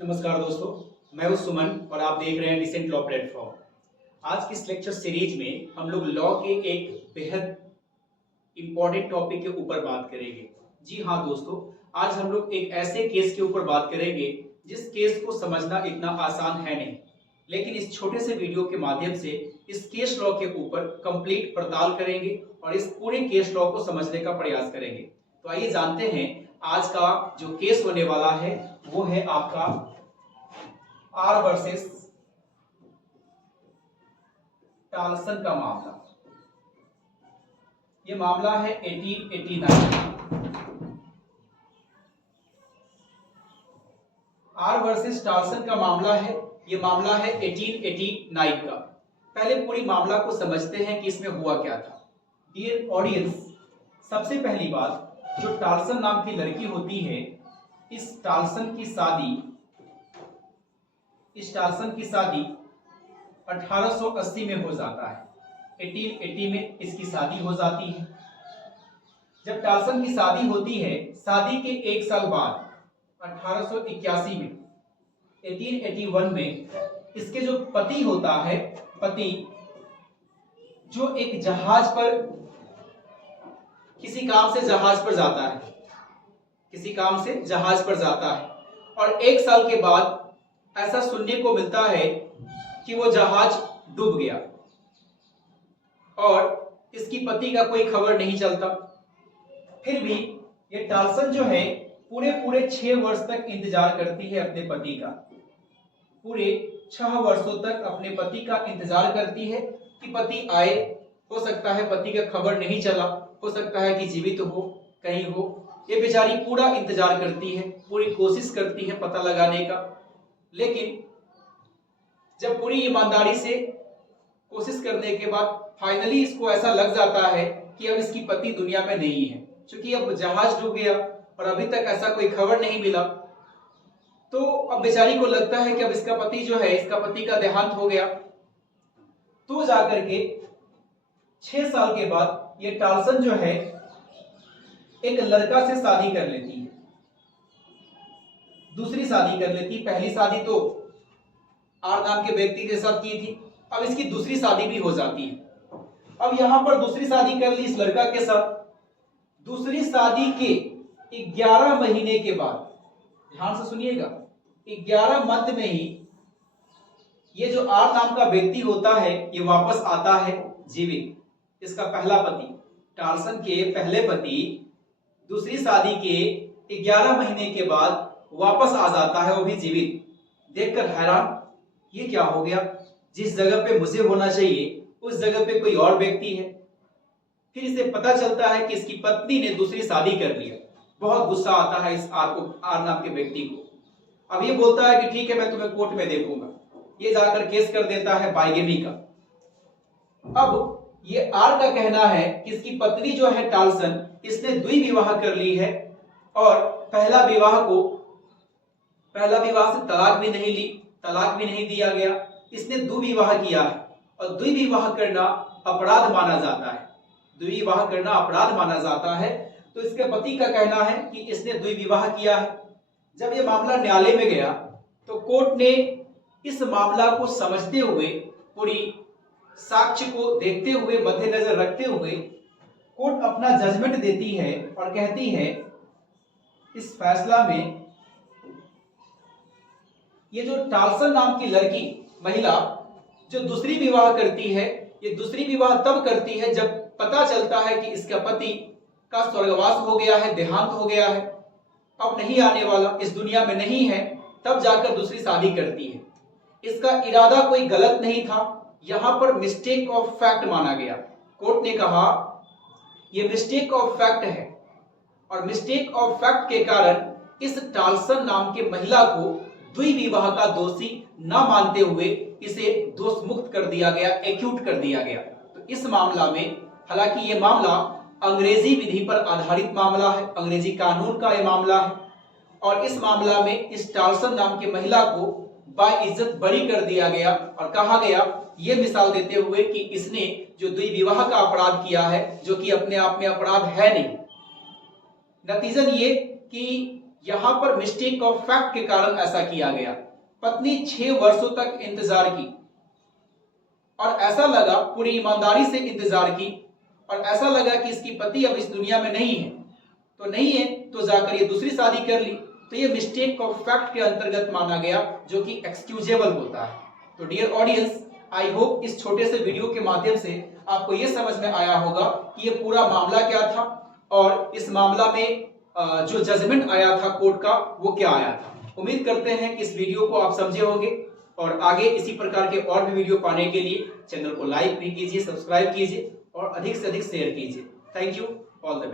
नमस्कार दोस्तों, मैं हूं सुमन और आप देख रहे हैं डिसेंट लॉ प्लेटफॉर्म। आज की इस लेक्चर सीरीज में हम लोग लॉ के एक बेहद इंपॉर्टेंट टॉपिक के ऊपर बात करेंगे। जी हाँ दोस्तों, आज हम लोग एक ऐसे केस के ऊपर बात करेंगे जिस केस को समझना इतना आसान है नहीं, लेकिन इस छोटे से वीडियो के माध्यम से इस केस लॉ के ऊपर कंप्लीट पड़ताल करेंगे और इस पूरे केस लॉ को समझने का प्रयास करेंगे। तो आइए जानते हैं आज का जो केस होने वाला है वो है आपका आर वर्सेस टाल्सन का मामला। ये मामला है 1889। आर वर्सेस टाल्सन का मामला है, ये मामला है 1889 का। पहले पूरी मामला को समझते हैं कि इसमें हुआ क्या था। डियर ऑडियंस, सबसे पहली बात, जो टाल्सन नाम की लड़की होती है, इस टाल्सन की शादी 1880 में हो जाता है। 1880 में इसकी शादी हो जाती है। जब टाल्सन की शादी होती है, शादी के एक साल बाद 1881 में 1881 में इसके जो पति होता है, पति जो एक जहाज पर किसी काम से जहाज पर जाता है, और एक साल के बाद ऐसा सुनने को मिलता है कि वो जहाज डूब गया और इसकी पति का कोई खबर नहीं चलता। फिर भी ये टाल्सन जो है पूरे 6 वर्ष तक इंतजार करती है अपने पति का। पूरे 6 वर्षों तक अपने पति का इंतजार करती है कि पति आए। हो सकता है पति का खबर नहीं चला, हो सकता है कि जीवित हो, कहीं हो। ये बेचारी पूरा इंतजार करती है, पूरी कोशिश करती है पता लगाने का। लेकिन जब पूरी ईमानदारी से कोशिश करने के बाद फाइनली इसको ऐसा लग जाता है कि अब इसकी पति दुनिया में नहीं है, क्योंकि अब जहाज डूब गया और अभी तक ऐसा कोई खबर नहीं मिला। तो अब बेचारी को लगता है कि अब इसका पति जो है, इसका पति का देहांत हो गया। तो जाकर के 6 साल के बाद ये टाल्सन जो है एक लड़का से शादी कर लेती है, दूसरी शादी कर लेती। पहली शादी तो आर नाम के व्यक्ति के साथ की थी, अब इसकी दूसरी शादी भी हो जाती है। अब यहां पर दूसरी शादी कर ली इस लड़का के साथ। दूसरी शादी के 11 महीने के बाद, ध्यान से सुनिएगा, 11 मंथ में ही ये जो आर नाम का व्यक्ति होता है ये वापस आता है जीवित। इसका पहला पति, टाल्सन के पहले पति, दूसरी शादी के 11 महीने के बाद वापस आ जाता है, वो भी जीवित। देखकर हैरान, ये क्या हो गया? जिस जगह पे मुझे होना चाहिए उस जगह पे कोई और व्यक्ति है। फिर इसे पता चलता है कि इसकी पत्नी ने दूसरी शादी कर लिया। बहुत गुस्सा आता है इस आर नाम के व्यक्ति को। अब ये बोलता है कि ठीक है, मैं तुम्हें कोर्ट में देखूंगा। ये जाकर केस कर देता है बाइगेमी का। अब ये आर का कहना है कि इसकी पत्नी जो है टाल्सन, इसने द्विविवाह कर ली है और पहला विवाह से तलाक भी नहीं ली, तलाक भी नहीं दिया गया। इसने द्विविवाह किया है और द्विविवाह करना अपराध माना जाता है। द्विविवाह करना अपराध माना जाता है। तो इसके पति का कहना है कि इसने द्विविवाह किया है। जब यह मामला न्यायालय में गया तो कोर्ट ने इस मामला को समझते हुए, पूरी साक्ष्य को देखते हुए, मद्देनजर रखते हुए कोर्ट अपना जजमेंट देती है और कहती है इस फैसला में ये जो टाल्सन नाम की लड़की, महिला जो दूसरी विवाह करती है, ये दूसरी विवाह तब करती है जब पता चलता है कि इसका पति का स्वर्गवास हो गया है, देहांत हो गया है, अब नहीं आने वाला, इस दुनिया में नहीं है, तब जाकर दूसरी शादी करती है। इसका इरादा कोई गलत नहीं था, यहां पर मिस्टेक ऑफ फैक्ट माना गया। कोर्ट ने कहा यह मिस्टेक ऑफ फैक्ट है और मिस्टेक ऑफ फैक्ट के कारण इस टाल्सन नाम के महिला को द्विविवाह का दोषी न मानते हुए इसे दोष मुक्त कर दिया गया, एक्यूट कर दिया गया। तो इस मामला में, हालांकि यह मामला अंग्रेजी विधि पर आधारित मामला है, अंग्रेजी कानून का यह मामला है, और इस मामला में इस टाल्सन नाम की महिला को बाइज्जत बरी कर दिया गया और कहा गया, ये मिसाल देते हुए कि इसने जो द्विविवाह का अपराध किया है, जो कि अपने आप में अपराध है नहीं। नतीजन ये कि यहां पर मिस्टेक ऑफ फैक्ट के कारण ऐसा किया गया। पत्नी 6 वर्षों तक इंतजार की और ऐसा लगा, पूरी ईमानदारी से इंतजार की और ऐसा लगा कि इसकी पति अब इस दुनिया में नहीं है तो जाकर ये दूसरी शादी कर ली। तो ये मिस्टेक ऑफ फैक्ट के अंतर्गत माना गया, जो कि एक्सक्यूजेबल होता है। तो डियर ऑडियंस, आई होप इस छोटे से वीडियो के माध्यम से आपको ये समझ में आया होगा कि ये पूरा मामला क्या था और इस मामला में जो जजमेंट आया था कोर्ट का वो क्या आया था। उम्मीद करते हैं कि इस वीडियो को आप समझे होंगे और आगे इसी प्रकार के और भी वीडियो पाने के लिए चैनल को लाइक भी कीजिए, सब्सक्राइब कीजिए और अधिक से अधिक शेयर कीजिए। Thank you, all the best.